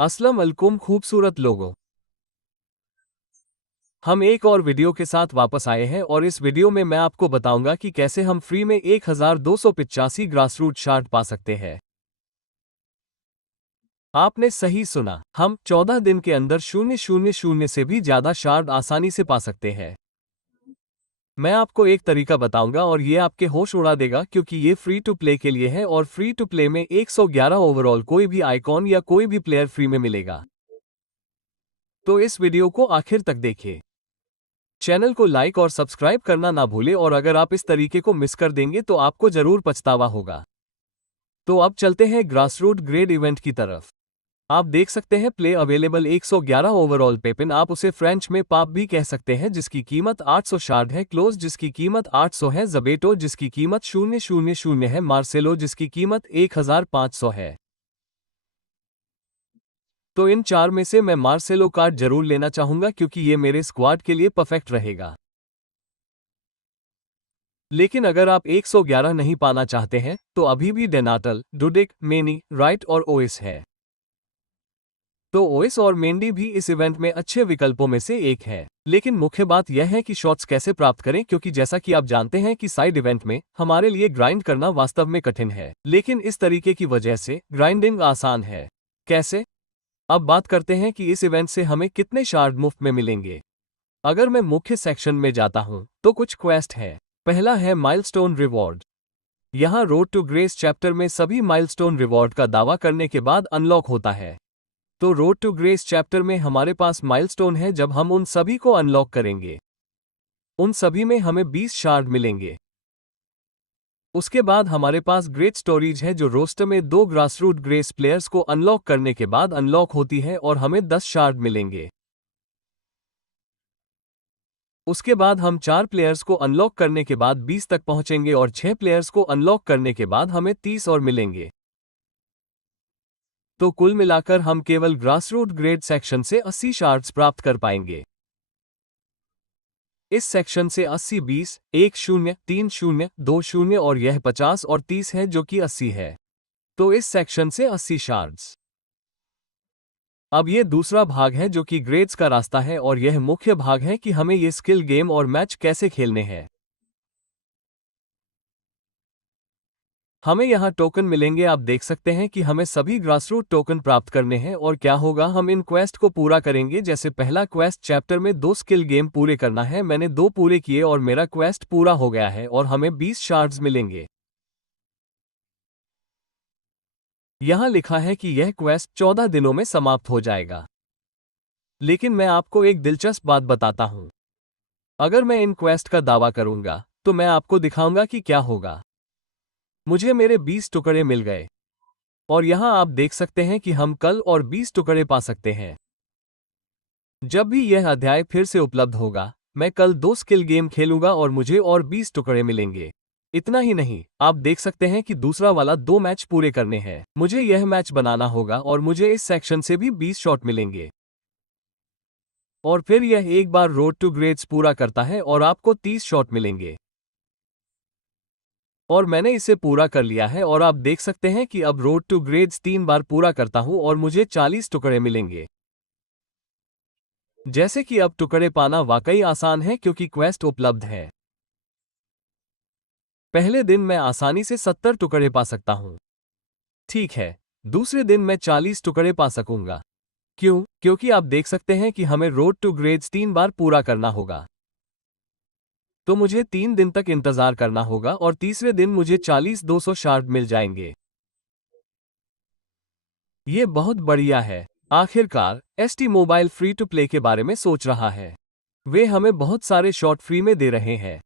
अस्सलाम वालेकुम खूबसूरत लोगों। हम एक और वीडियो के साथ वापस आए हैं और इस वीडियो में मैं आपको बताऊंगा कि कैसे हम फ्री में 1285 ग्रासरूट शार्ड पा सकते हैं। आपने सही सुना, हम 14 दिन के अंदर 000 से भी ज्यादा शार्ड आसानी से पा सकते हैं। मैं आपको एक तरीका बताऊंगा और ये आपके होश उड़ा देगा क्योंकि ये फ्री टू प्ले के लिए है और फ्री टू प्ले में 111 ओवरऑल कोई भी आइकॉन या कोई भी प्लेयर फ्री में मिलेगा। तो इस वीडियो को आखिर तक देखें। चैनल को लाइक और सब्सक्राइब करना ना भूलें और अगर आप इस तरीके को मिस कर देंगे तो आपको जरूर पछतावा होगा। तो अब चलते हैं ग्रासरूट ग्रेड इवेंट की तरफ। आप देख सकते हैं प्ले अवेलेबल 111 ओवरऑल पेपिन, आप उसे फ्रेंच में पाप भी कह सकते हैं, जिसकी कीमत 800 शार्ड है। क्लोज जिसकी कीमत 800 है। जबेटो जिसकी कीमत 000 है। मार्सेलो जिसकी कीमत 1500 है। तो इन चार में से मैं मार्सेलो कार्ड जरूर लेना चाहूंगा क्योंकि ये मेरे स्क्वाड के लिए परफेक्ट रहेगा। लेकिन अगर आप 111 नहीं पाना चाहते हैं तो अभी भी डेनाटल, डुडिक, मेनी, राइट और ओएस है। तो ओएस और मेंडी भी इस इवेंट में अच्छे विकल्पों में से एक है। लेकिन मुख्य बात यह है कि शॉट्स कैसे प्राप्त करें, क्योंकि जैसा कि आप जानते हैं कि साइड इवेंट में हमारे लिए ग्राइंड करना वास्तव में कठिन है, लेकिन इस तरीके की वजह से ग्राइंडिंग आसान है। कैसे? अब बात करते हैं कि इस इवेंट से हमें कितने शार्ड मुफ्त में मिलेंगे। अगर मैं मुख्य सेक्शन में जाता हूं तो कुछ क्वेस्ट है। पहला है माइलस्टोन रिवॉर्ड। यहां रोड टू ग्रेस चैप्टर में सभी माइलस्टोन रिवॉर्ड का दावा करने के बाद अनलॉक होता है। तो रोड टू ग्रेस चैप्टर में हमारे पास माइलस्टोन है। जब हम उन सभी को अनलॉक करेंगे उन सभी में हमें 20 शार्ड मिलेंगे। उसके बाद हमारे पास ग्रेट स्टोरेज है जो रोस्टर में 2 ग्रासरूट ग्रेस प्लेयर्स को अनलॉक करने के बाद अनलॉक होती है और हमें 10 शार्ड मिलेंगे। उसके बाद हम 4 प्लेयर्स को अनलॉक करने के बाद 20 तक पहुंचेंगे और 6 प्लेयर्स को अनलॉक करने के बाद हमें 30 और मिलेंगे। तो कुल मिलाकर हम केवल ग्रासरूट ग्रेड सेक्शन से 80 शार्ड्स प्राप्त कर पाएंगे। इस सेक्शन से 80 20, 10, 30, 20 और यह 50 और 30 है जो कि 80 है। तो इस सेक्शन से 80 शार्ड्स। अब ये दूसरा भाग है जो कि ग्रेड्स का रास्ता है और यह मुख्य भाग है कि हमें ये स्किल गेम और मैच कैसे खेलने हैं। हमें यहाँ टोकन मिलेंगे। आप देख सकते हैं कि हमें सभी ग्रासरूट टोकन प्राप्त करने हैं और क्या होगा, हम इन क्वेस्ट को पूरा करेंगे। जैसे पहला क्वेस्ट चैप्टर में 2 स्किल गेम पूरे करना है। मैंने 2 पूरे किए और मेरा क्वेस्ट पूरा हो गया है और हमें 20 शार्ड्स मिलेंगे। यहाँ लिखा है कि यह क्वेस्ट 14 दिनों में समाप्त हो जाएगा। लेकिन मैं आपको एक दिलचस्प बात बताता हूँ। अगर मैं इन क्वेस्ट का दावा करूंगा तो मैं आपको दिखाऊंगा कि क्या होगा। मुझे मेरे 20 टुकड़े मिल गए और यहां आप देख सकते हैं कि हम कल और 20 टुकड़े पा सकते हैं। जब भी यह अध्याय फिर से उपलब्ध होगा मैं कल 2 स्किल गेम खेलूंगा और मुझे और 20 टुकड़े मिलेंगे। इतना ही नहीं, आप देख सकते हैं कि दूसरा वाला 2 मैच पूरे करने हैं। मुझे यह मैच बनाना होगा और मुझे इस सेक्शन से भी 20 शॉट मिलेंगे। और फिर यह एक बार रोड टू ग्रेड्स पूरा करता है और आपको 30 शॉट मिलेंगे। और मैंने इसे पूरा कर लिया है और आप देख सकते हैं कि अब रोड टू ग्रेड्स 3 बार पूरा करता हूं और मुझे 40 टुकड़े मिलेंगे। जैसे कि अब टुकड़े पाना वाकई आसान है क्योंकि क्वेस्ट उपलब्ध है। पहले दिन मैं आसानी से 70 टुकड़े पा सकता हूं। ठीक है, दूसरे दिन मैं 40 टुकड़े पा सकूंगा। क्यों? क्योंकि आप देख सकते हैं कि हमें रोड टू ग्रेड्स 3 बार पूरा करना होगा। तो मुझे 3 दिन तक इंतजार करना होगा और तीसरे दिन मुझे 40-200 शार्ड मिल जाएंगे। ये बहुत बढ़िया है। आखिरकार ST mobile free to play के बारे में सोच रहा है। वे हमें बहुत सारे शॉट फ्री में दे रहे हैं।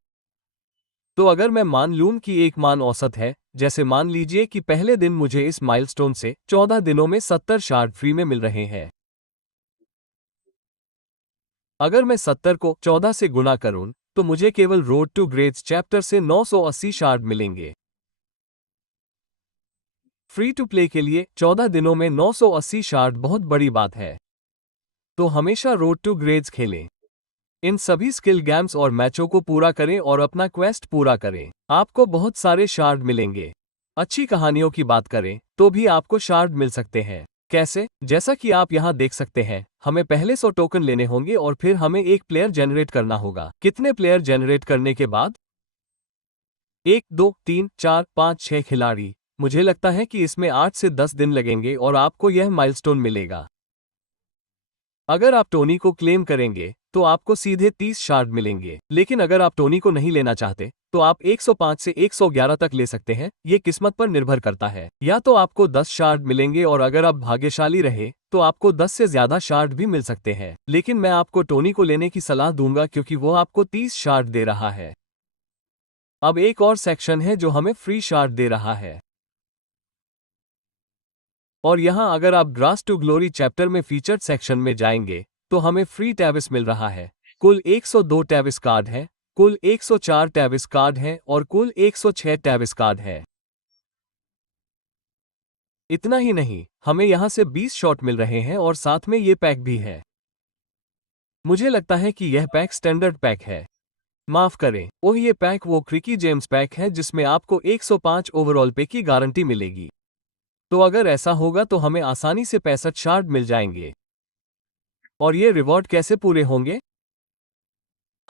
तो अगर मैं मान लूं कि एक मान औसत है, जैसे मान लीजिए कि पहले दिन मुझे इस माइलस्टोन से 14 दिनों में 70 शार्ड फ्री में मिल रहे हैं। अगर मैं 70 को 14 से गुणा करूं तो मुझे केवल रोड टू ग्रेड्स चैप्टर से 980 शार्ड मिलेंगे। फ्री टू प्ले के लिए 14 दिनों में 980 शार्ड बहुत बड़ी बात है। तो हमेशा रोड टू ग्रेड्स खेलें। इन सभी स्किल गेम्स और मैचों को पूरा करें और अपना क्वेस्ट पूरा करें। आपको बहुत सारे शार्ड मिलेंगे। अच्छी कहानियों की बात करें तो भी आपको शार्ड मिल सकते हैं। कैसे? जैसा कि आप यहाँ देख सकते हैं, हमें पहले 100 टोकन लेने होंगे और फिर हमें एक प्लेयर जनरेट करना होगा। कितने प्लेयर जनरेट करने के बाद? 1, 2, 3, 4, 5, 6 खिलाड़ी। मुझे लगता है कि इसमें 8 से 10 दिन लगेंगे और आपको यह माइलस्टोन मिलेगा। अगर आप टोनी को क्लेम करेंगे तो आपको सीधे 30 शार्ड मिलेंगे, लेकिन अगर आप टोनी को नहीं लेना चाहते तो आप 105 से 111 तक ले सकते हैं। ये किस्मत पर निर्भर करता है। या तो आपको 10 शार्ड मिलेंगे और अगर आप भाग्यशाली रहे तो आपको 10 से ज्यादा शार्ड भी मिल सकते हैं, लेकिन मैं आपको टोनी को लेने की सलाह दूंगा क्योंकि वो आपको 30 शार्ड दे रहा है। अब एक और सेक्शन है जो हमें फ्री शार्ड दे रहा है। और यहां अगर आप ग्रास टू ग्लोरी चैप्टर में फीचर्ड सेक्शन में जाएंगे तो हमें फ्री टैविस मिल रहा है। कुल 102 टैविस कार्ड हैं, कुल 104 टैविस कार्ड हैं और कुल 106 टैविस कार्ड हैं। इतना ही नहीं, हमें यहां से 20 शॉट मिल रहे हैं और साथ में ये पैक भी है। मुझे लगता है कि यह पैक स्टैंडर्ड पैक है। माफ करें, ये पैक वो क्रिकी जेम्स पैक है जिसमें आपको 105 ओवरऑल पे की गारंटी मिलेगी। तो अगर ऐसा होगा तो हमें आसानी से 65 शार्ड मिल जाएंगे। और ये रिवॉर्ड कैसे पूरे होंगे?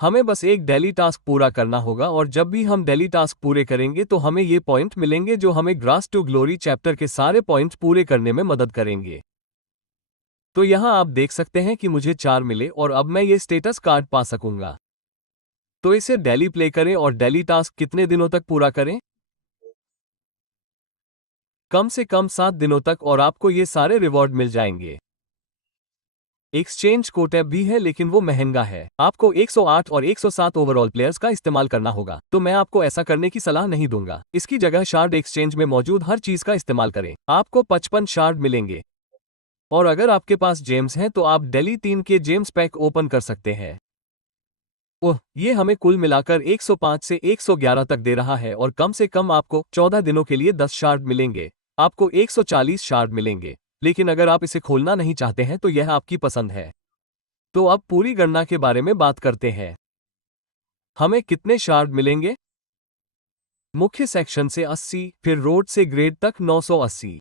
हमें बस एक डेली टास्क पूरा करना होगा और जब भी हम डेली टास्क पूरे करेंगे तो हमें ये पॉइंट मिलेंगे जो हमें ग्रास टू ग्लोरी चैप्टर के सारे पॉइंट पूरे करने में मदद करेंगे। तो यहां आप देख सकते हैं कि मुझे 4 मिले और अब मैं ये स्टेटस कार्ड पा सकूंगा। तो इसे डेली प्ले करें और डेली टास्क कितने दिनों तक पूरा करें? कम से कम 7 दिनों तक और आपको ये सारे रिवॉर्ड मिल जाएंगे। एक्सचेंज कोटैब भी है लेकिन वो महंगा है। आपको 108 और 107 ओवरऑल प्लेयर्स का इस्तेमाल करना होगा, तो मैं आपको ऐसा करने की सलाह नहीं दूंगा। इसकी जगह शार्ड एक्सचेंज में मौजूद हर चीज का इस्तेमाल करें। आपको 55 शार्ड मिलेंगे और अगर आपके पास जेम्स हैं तो आप डेली 3 के जेम्स पैक ओपन कर सकते हैं। ये हमें कुल मिलाकर 105 से 111 तक दे रहा है और कम से कम आपको 14 दिनों के लिए 10 शार्ड मिलेंगे। आपको 140 शार्ड मिलेंगे, लेकिन अगर आप इसे खोलना नहीं चाहते हैं तो यह आपकी पसंद है। तो अब पूरी गणना के बारे में बात करते हैं। हमें कितने शार्ड मिलेंगे? मुख्य सेक्शन से 80, फिर रोड से ग्रेड तक 980।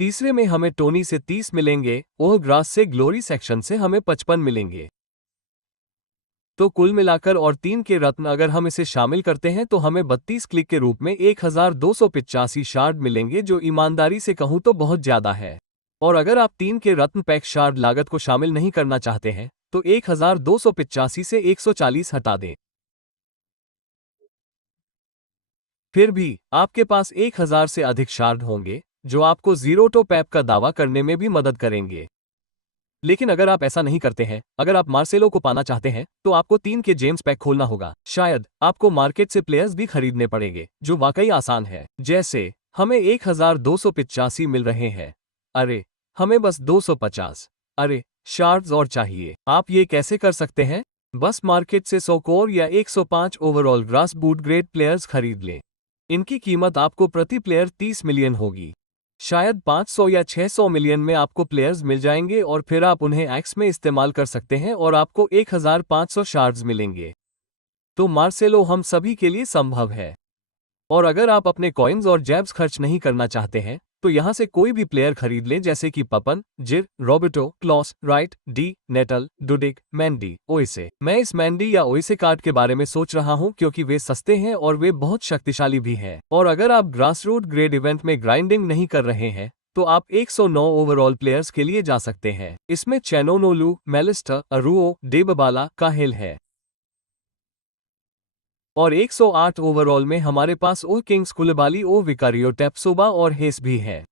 तीसरे में हमें टोनी से 30 मिलेंगे, ग्रास से ग्लोरी सेक्शन से हमें 55 मिलेंगे। तो कुल मिलाकर और 3 के रत्न अगर हम इसे शामिल करते हैं तो हमें 32 क्लिक के रूप में 1285 शार्ड मिलेंगे, जो ईमानदारी से कहूं तो बहुत ज्यादा है। और अगर आप 3 के रत्न पैक शार्ड लागत को शामिल नहीं करना चाहते हैं तो 1285 से 140 हटा दें। फिर भी आपके पास 1000 से अधिक शार्ड होंगे जो आपको जीरो टॉप ऐप का दावा करने में भी मदद करेंगे। लेकिन अगर आप ऐसा नहीं करते हैं, अगर आप मार्सेलो को पाना चाहते हैं तो आपको 3 के जेम्स पैक खोलना होगा। शायद आपको मार्केट से प्लेयर्स भी खरीदने पड़ेंगे, जो वाकई आसान है। जैसे हमें 1285 मिल रहे हैं। अरे हमें बस 250 शार्ड्स और चाहिए। आप ये कैसे कर सकते हैं? बस मार्केट से 100 कोर या 105 overall grass boot grade players खरीद लें। इनकी कीमत आपको प्रति प्लेयर 30 मिलियन होगी। शायद 500 या 600 मिलियन में आपको प्लेयर्स मिल जाएंगे और फिर आप उन्हें एक्स में इस्तेमाल कर सकते हैं और आपको 1500 शार्ड्स मिलेंगे। तो मार्सेलो हम सभी के लिए संभव है। और अगर आप अपने कॉइन्स और जैब्स खर्च नहीं करना चाहते हैं तो यहां से कोई भी प्लेयर खरीद लें, जैसे कि पपन, जिर, रॉबर्टो, क्लॉस, राइट, डी, नेटल, डुडिक, मैंडी, ओइसे। मैं इस मैंडी या ओइसे कार्ड के बारे में सोच रहा हूं क्योंकि वे सस्ते हैं और वे बहुत शक्तिशाली भी हैं। और अगर आप ग्रासरूट ग्रेड इवेंट में ग्राइंडिंग नहीं कर रहे हैं तो आप 109 ओवरऑल प्लेयर्स के लिए जा सकते हैं। इसमें चैनोनोलू, मेलिस्टर, अरुओ, डेबबाला, काहिल है। और 108 ओवरऑल में हमारे पास किंग्स कुलबाली, विकारियो, टेप्सोबा और हेस भी है।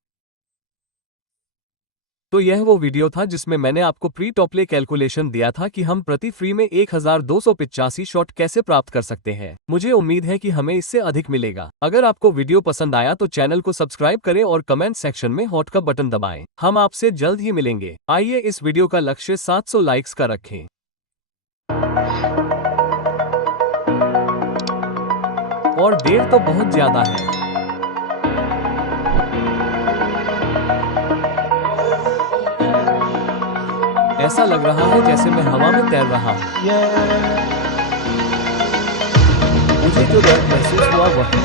तो यह वो वीडियो था जिसमें मैंने आपको प्री टॉपले कैलकुलेशन दिया था कि हम प्रति फ्री में 1285 शॉट कैसे प्राप्त कर सकते हैं। मुझे उम्मीद है कि हमें इससे अधिक मिलेगा। अगर आपको वीडियो पसंद आया तो चैनल को सब्सक्राइब करें और कमेंट सेक्शन में हॉट का बटन दबाएं। हम आपसे जल्द ही मिलेंगे। आइए इस वीडियो का लक्ष्य 700 लाइक्स का रखें। और देर तो बहुत ज्यादा है। ऐसा लग रहा है जैसे मैं हवा में तैर रहा हूं। मुझे जो डर महसूस हुआ वह